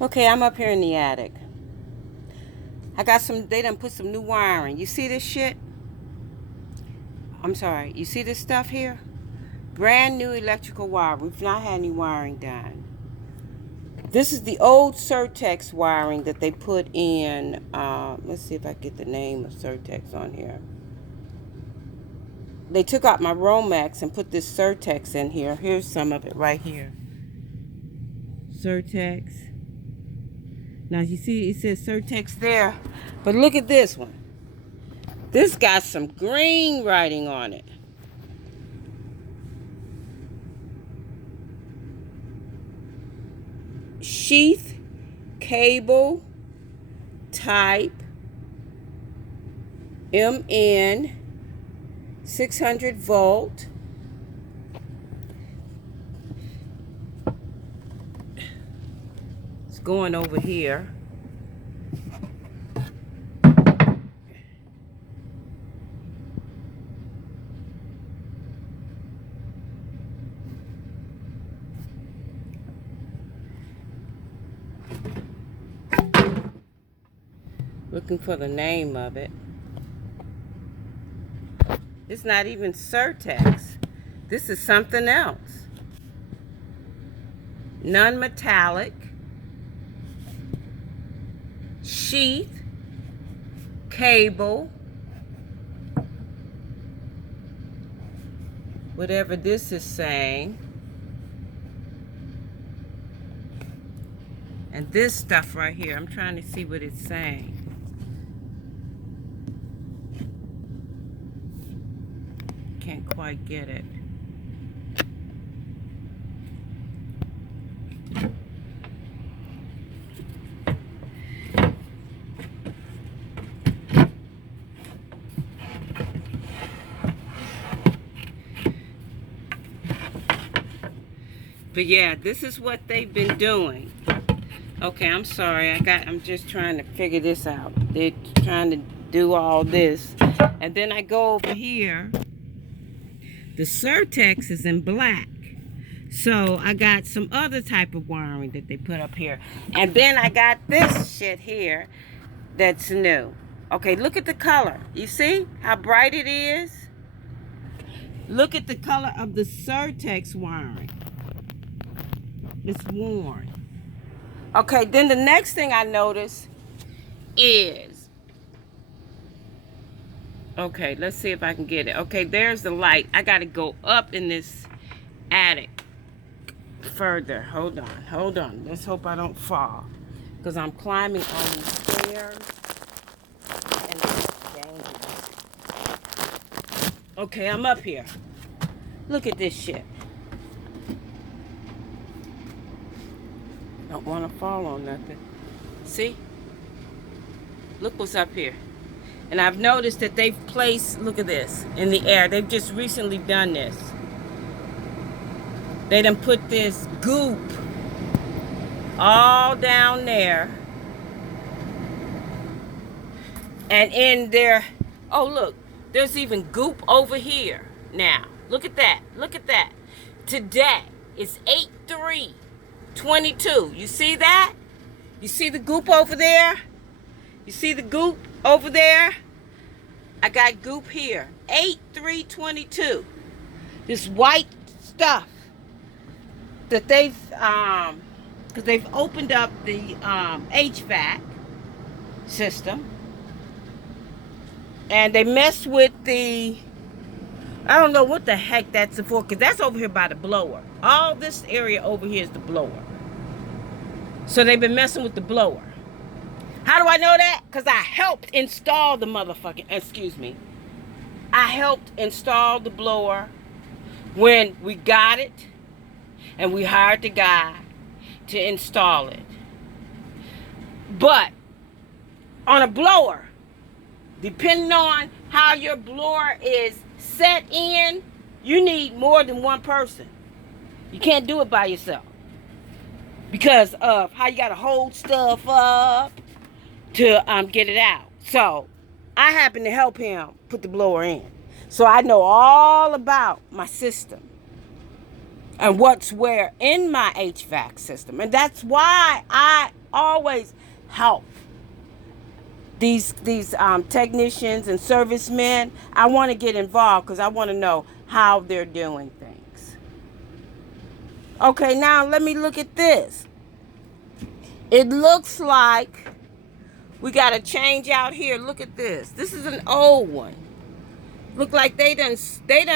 Okay, I'm up here in the attic. I got they done put some new wiring. You see this shit? I'm sorry, you see this stuff here? Brand new electrical wire. We've not had any wiring done. This is the old Surtex wiring that they put in. Let's see if I get the name of Surtex on here. They took out my Romex and put this Surtex in here. Here's some of it right here. Surtex. Now you see it says Surtex there. But look at this one. This got some green writing on it. Sheath, cable, type, MN, 600 volt. It's going over here. Looking for the name of it. It's not even Surtex. This is something else. Non-metallic. Sheath. Cable. Whatever this is saying. And this stuff right here, I'm trying to see what it's saying. Can't quite get it. But yeah, this is what they've been doing. Okay, I'm sorry. I'm just trying to figure this out. They're trying to do all this. And then I go over here. The Surtex is in black. So I got some other type of wiring that they put up here. And then I got this shit here that's new. Okay, look at the color. You see how bright it is? Look at the color of the Surtex wiring. It's worn. Okay, then the next thing I notice is, okay, let's see if I can get it. Okay, there's the light. I got to go up in this attic further. Hold on. Let's hope I don't fall. Because I'm climbing on these stairs. And it's dangerous. Okay, I'm up here. Look at this shit. Don't want to fall on nothing. See? Look what's up here. And I've noticed that they've placed, look at this, in the air. They've just recently done this. They done put this goop all down there. And in there, oh look, there's even goop over here now. Look at that. Look at that. Today, it's 8/3/22. You see that? You see the goop over there? You see the goop over there? I got goop here. 8/3/22. This white stuff that they've, because they've opened up the HVAC system. And they messed with the, I don't know what the heck that's for, because that's over here by the blower. All this area over here is the blower. So they've been messing with the blower. How do I know that? Because I helped install the motherfucking, excuse me. I helped install the blower when we got it. And we hired the guy to install it. But on a blower, depending on how your blower is set in, you need more than one person. You can't do it by yourself. Because of how you got to hold stuff up to get it out. So I happen to help him put the blower in. So I know all about my system. and what's where in my HVAC system. And that's why I always help these technicians and servicemen. I want to get involved because I want to know how they're doing things. Okay, now let me look at this. It looks like we got a change out here. Look at this. This is an old one. Look like they done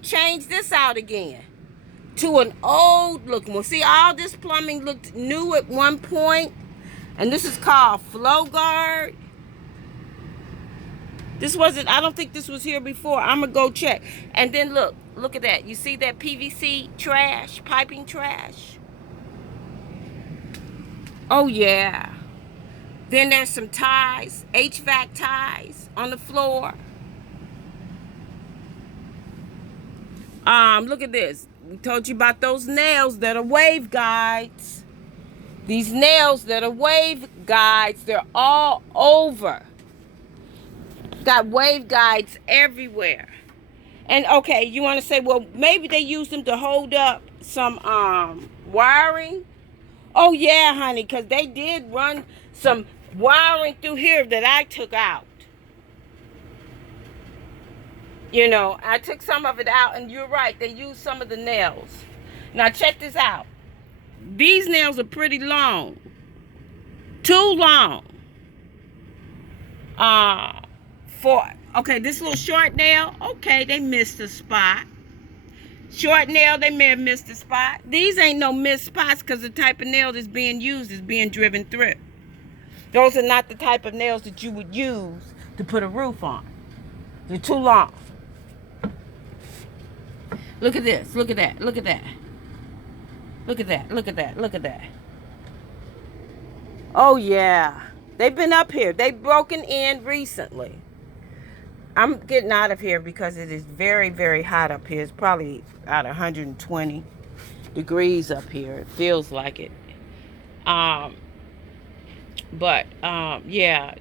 changed this out again to an old looking one. See, all this plumbing looked new at one point, and this is called Flow Guard. This wasn't, I don't think this was here before. I'm gonna go check. And then look at that. You see that PVC trash, piping trash? Oh yeah. Then there's some ties, HVAC ties on the floor. Look at this. We told you about those nails that are wave guides. These nails that are wave guides, they're all over. Got wave guides everywhere. And okay, you want to say, well, maybe they use them to hold up some wiring. Oh yeah, honey, because they did run some wiring through here that I took out. You know, I took some of it out, and you're right, they used some of the nails. Now check this out. These nails are pretty long. Too long. Okay, this little short nail, okay, they missed a spot. Short nail, they may have missed a spot. These ain't no missed spots because the type of nail that's being used is being driven through. Those are not the type of nails that you would use to put a roof on. They're too long. Look at this. Look at that. Look at that. Look at that. Look at that. Look at that. Oh, yeah. They've been up here. They've broken in recently. I'm getting out of here because it is very, very hot up here. It's probably at 120 degrees up here. It feels like it. Yeah,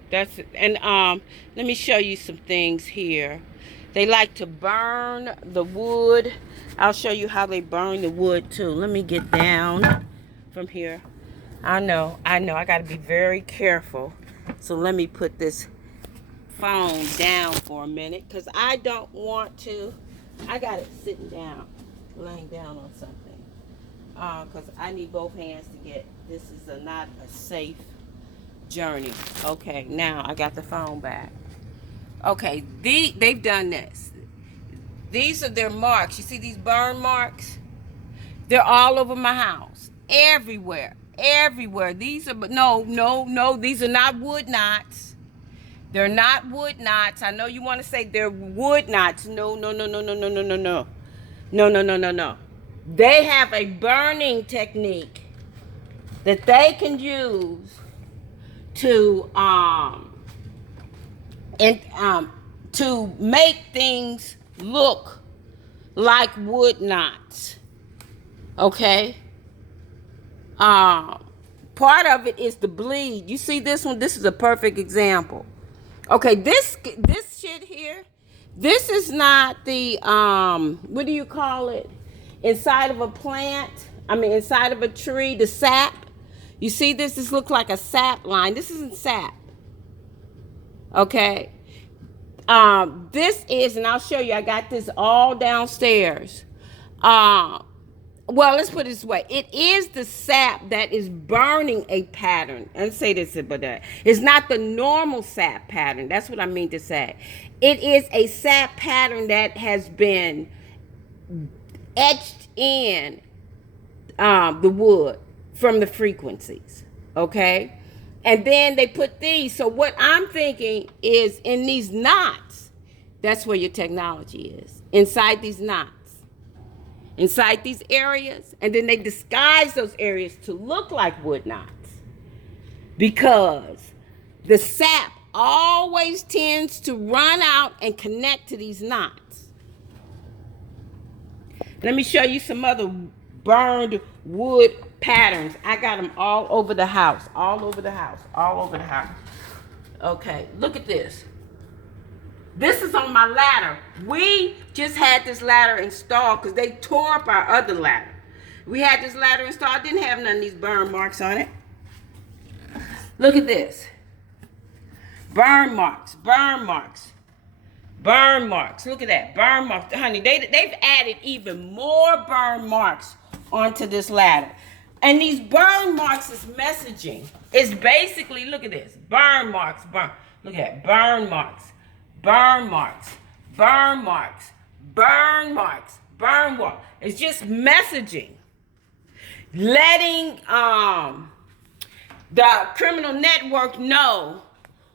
that's it. And let me show you some things here. They like to burn the wood. I'll show you how they burn the wood too. Let me get down from here. I know. I got to be very careful. So let me put this phone down for a minute because I don't want to. I got it sitting down, laying down on something. Because I need both hands to get. This is not a safe journey. Okay, now I got the phone back. Okay, they've done this. These are their marks. You see these burn marks? They're all over my house. Everywhere. Everywhere. These are, but no, these are not wood knots. They're not wood knots. I know you want to say they're wood knots. No. They have a burning technique that they can use to to make things look like wood knots. Okay? Part of it is the bleed. You see this one? This is a perfect example. Okay, this shit here, this is not the what do you call it? Inside of a plant, inside of a tree, the sap. You see this? This looks like a sap line. This isn't sap. Okay. This is, and I'll show you, I got this all downstairs. Well, let's put it this way. It is the sap that is burning a pattern. And say this, but it's not the normal sap pattern. That's what I mean to say. It is a sap pattern that has been etched in the wood from the frequencies. Okay? And then they put these. So what I'm thinking is in these knots, that's where your technology is. Inside these knots. Inside these areas. And then they disguise those areas to look like wood knots. Because the sap always tends to run out and connect to these knots. Let me show you some other burned wood patterns. I got them all over the house. All over the house. All over the house. Okay, look at this. This is on my ladder. We just had this ladder installed because they tore up our other ladder. We had this ladder installed, didn't have none of these burn marks on it. Look at this. Burn marks, burn marks, burn marks. Look at that, burn marks. Honey, they've added even more burn marks onto this ladder. And these burn marks is messaging. It's basically, look at this, burn marks, burn. Look at that, burn marks, burn marks, burn marks, burn marks, burn marks. It's just messaging. Letting the criminal network know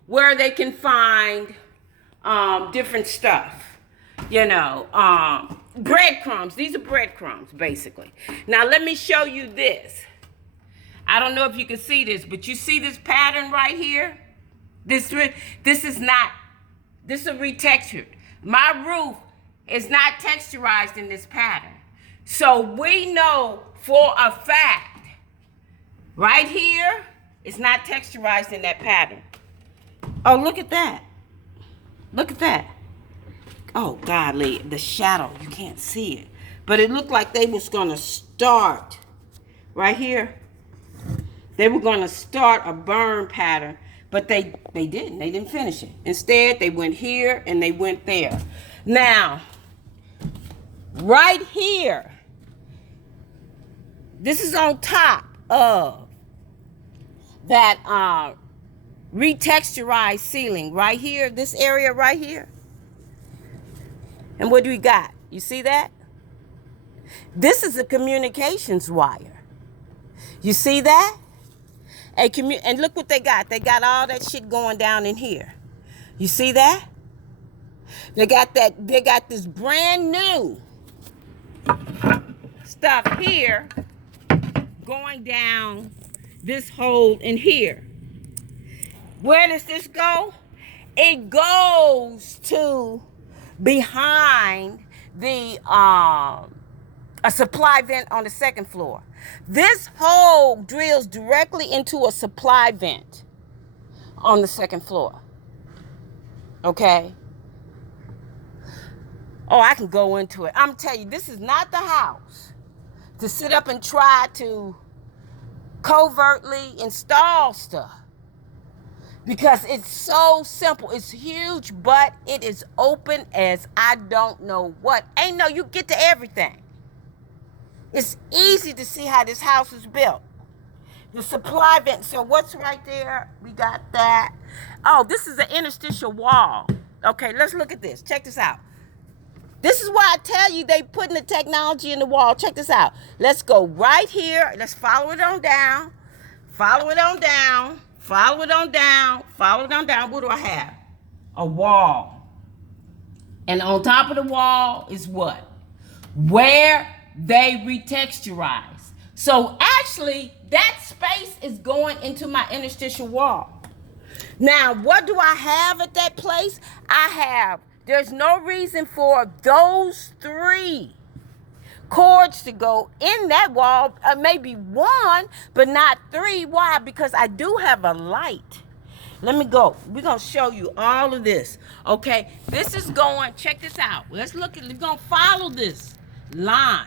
where they can find different stuff. You know, breadcrumbs. These are breadcrumbs, basically. Now, let me show you this. I don't know if you can see this, but you see this pattern right here? This is not, this is retextured. My roof is not texturized in this pattern. So we know for a fact, right here, it's not texturized in that pattern. Oh, look at that. Look at that. Oh, golly, the shadow, you can't see it. But it looked like they was going to start right here. They were going to start a burn pattern, but they didn't. They didn't finish it. Instead, they went here and they went there. Now, right here, this is on top of that retexturized ceiling right here, this area right here. And what do we got? You see that? This is a communications wire. You see that? And look what they got. They got all that shit going down in here. You see that? They got this brand new stuff here going down this hole in here. Where does this go? It goes to behind the a supply vent on the second floor. This hole drills directly into a supply vent on the second floor. Okay? Oh, I can go into it. I'm telling you, this is not the house to sit up and try to covertly install stuff. Because it's so simple. It's huge, but it is open as I don't know what. You get to everything. It's easy to see how this house is built. The supply vent. So what's right there? We got that. Oh, this is an interstitial wall. Okay, let's look at this. Check this out. This is why I tell you they putting the technology in the wall. Check this out. Let's go right here. Let's follow it on down. Follow it on down. Follow it on down. Follow it on down. What do I have? A wall. And on top of the wall is what? Where they retexturize. So actually, that space is going into my interstitial wall. Now, what do I have at that place? There's no reason for those 3 cords to go in that wall. Maybe 1, but not 3. Why? Because I do have a light. Let me go. We're going to show you all of this. Okay, this is going, check this out. Let's look at, we're going to follow this line.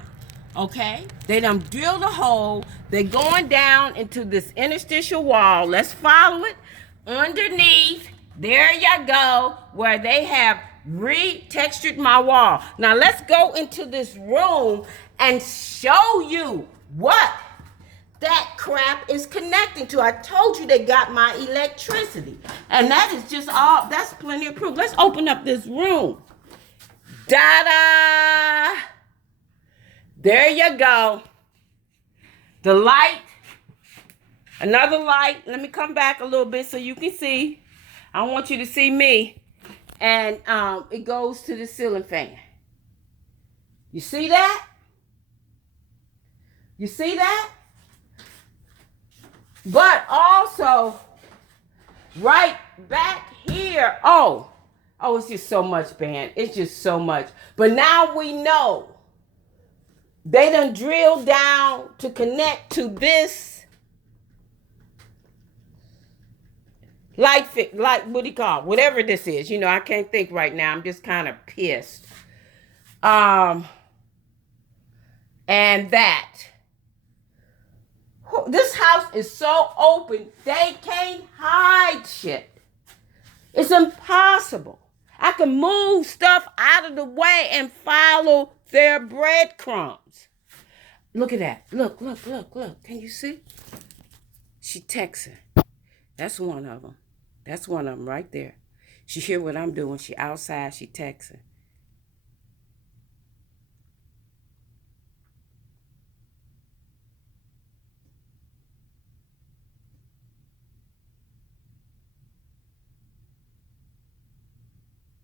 Okay, they done drilled a hole. They're going down into this interstitial wall. Let's follow it. Underneath, there you go, where they have retextured my wall. Now let's go into this room and show you what that crap is connecting to. I told you they got my electricity. And that is just all, that's plenty of proof. Let's open up this room. Da-da! There you go. The light. Another light. Let me come back a little bit so you can see. I want you to see me. And it goes to the ceiling fan. You see that? You see that? But also, right back here. Oh, it's just so much, man. It's just so much. But now we know. They done drilled down to connect to this light, what do you call it? Whatever this is. I can't think right now. I'm just kind of pissed. And that. This house is so open, they can't hide shit. It's impossible. I can move stuff out of the way and follow their breadcrumbs. Look at that. Look. Can you see? She texting. That's one of them. That's one of them right there. She hear what I'm doing. She outside. She texting.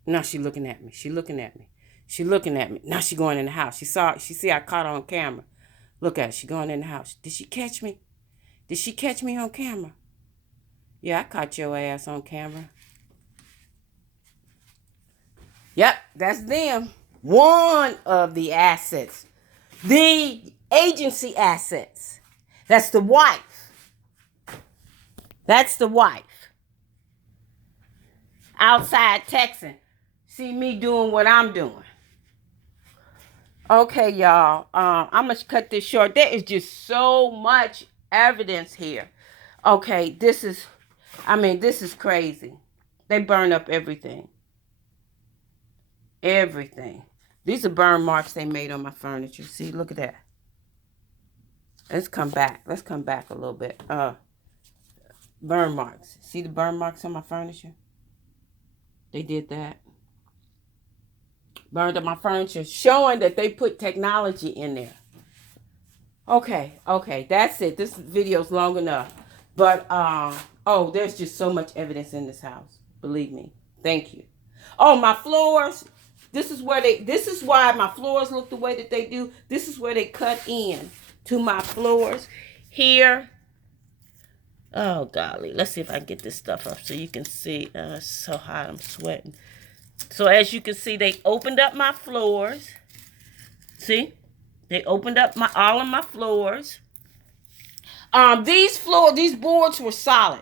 Now she looking at me. She looking at me. She looking at me. Now she going in the house. She see I caught her on camera. Look at her. She going in the house. Did she catch me? Did she catch me on camera? Yeah, I caught your ass on camera. Yep, that's them. One of the assets. The agency assets. That's the wife. That's the wife. Outside texting. See me doing what I'm doing. Okay, y'all. I'm going to cut this short. There is just so much evidence here. Okay, this is crazy. They burn up everything. Everything. These are burn marks they made on my furniture. See, look at that. Let's come back. Let's come back a little bit. Burn marks. See the burn marks on my furniture? They did that. Burned up my furniture, showing that they put technology in there. Okay, that's it. This video's long enough. But, there's just so much evidence in this house. Believe me. Thank you. Oh, my floors. This is why my floors look the way that they do. This is where they cut in to my floors. Here. Oh, golly. Let's see if I can get this stuff up so you can see. It's so hot. I'm sweating. So as you can see, they opened up my floors. See? They opened up all of my floors. These boards were solid.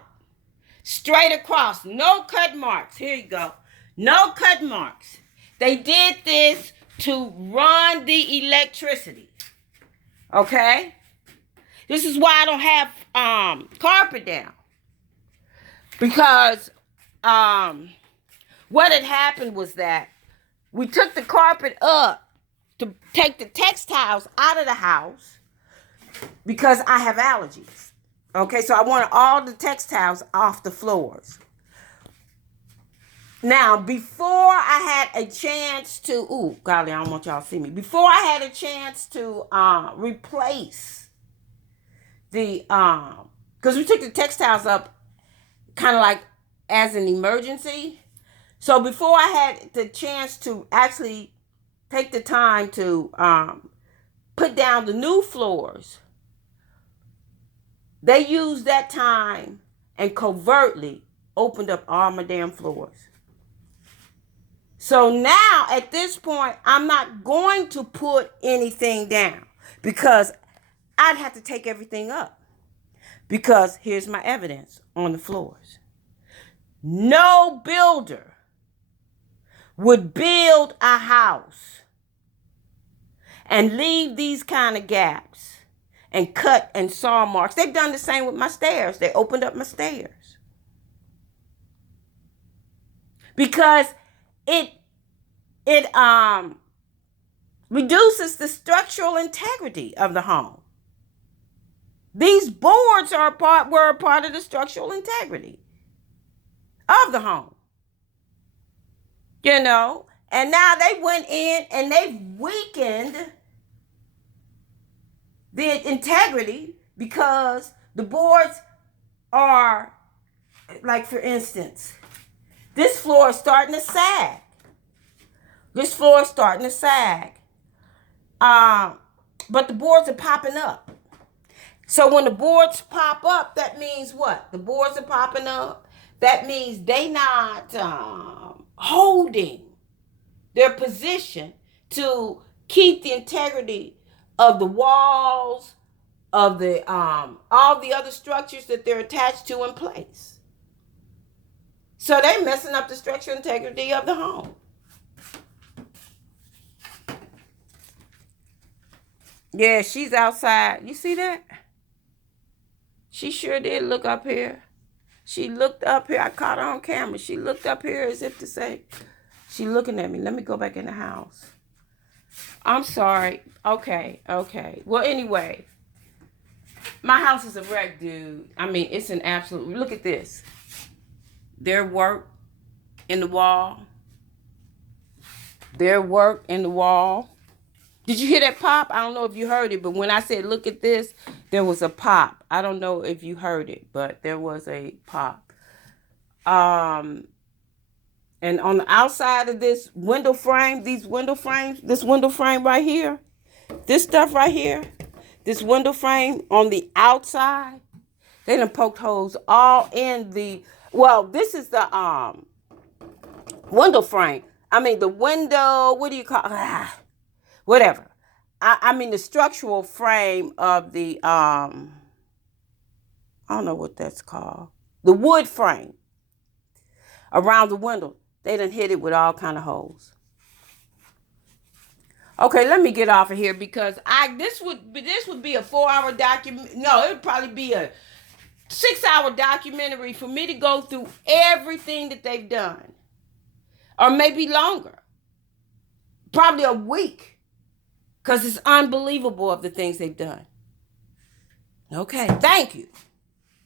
Straight across. No cut marks. Here you go. No cut marks. They did this to run the electricity. Okay? This is why I don't have carpet down. Because what had happened was that we took the carpet up to take the textiles out of the house because I have allergies. Okay, so I wanted all the textiles off the floors. Now, before I had a chance to, I don't want y'all to see me. Before I had a chance to replace the, because we took the textiles up kind of like as an emergency. So before I had the chance to actually take the time to put down the new floors, they used that time and covertly opened up all my damn floors. So now at this point, I'm not going to put anything down because I'd have to take everything up. Because here's my evidence on the floors. No builder would build a house and leave these kind of gaps and cut and saw marks. They've done the same with my stairs. They opened up my stairs. Because it reduces the structural integrity of the home. These boards were a part of the structural integrity of the home. You know, and now they went in and they weakened the integrity because the boards are, like for instance, this floor is starting to sag. This floor is starting to sag. But the boards are popping up. So when the boards pop up, that means what? The boards are popping up. That means they not holding their position to keep the integrity of the walls, of the all the other structures that they're attached to in place. So they're messing up the structural integrity of the home. Yeah, she's outside. You see that? She sure did look up here. She looked up here. I caught her on camera. She looked up here as if to say, she looking at me. Let me go back in the house. I'm sorry. Okay. Well, anyway, my house is a wreck, dude. I mean, it's an absolute, look at this. Their work in the wall. Their work in the wall. Did you hear that pop? I don't know if you heard it, but when I said, look at this, there was a pop. I don't know if you heard it, but there was a pop. And on the outside of this window frame, this window frame right here, this stuff right here, this window frame on the outside, they done poked holes all in the, well, this is the window frame. I mean, the window, what do you call it? Whatever. I mean, the structural frame of the, I don't know what that's called. The wood frame around the window. They done hit it with all kind of holes. Okay, let me get off of here because this would be a 4-hour document. No, it would probably be a 6-hour documentary for me to go through everything that they've done. Or maybe longer. Probably a week. Because it's unbelievable of the things they've done. Okay, thank you.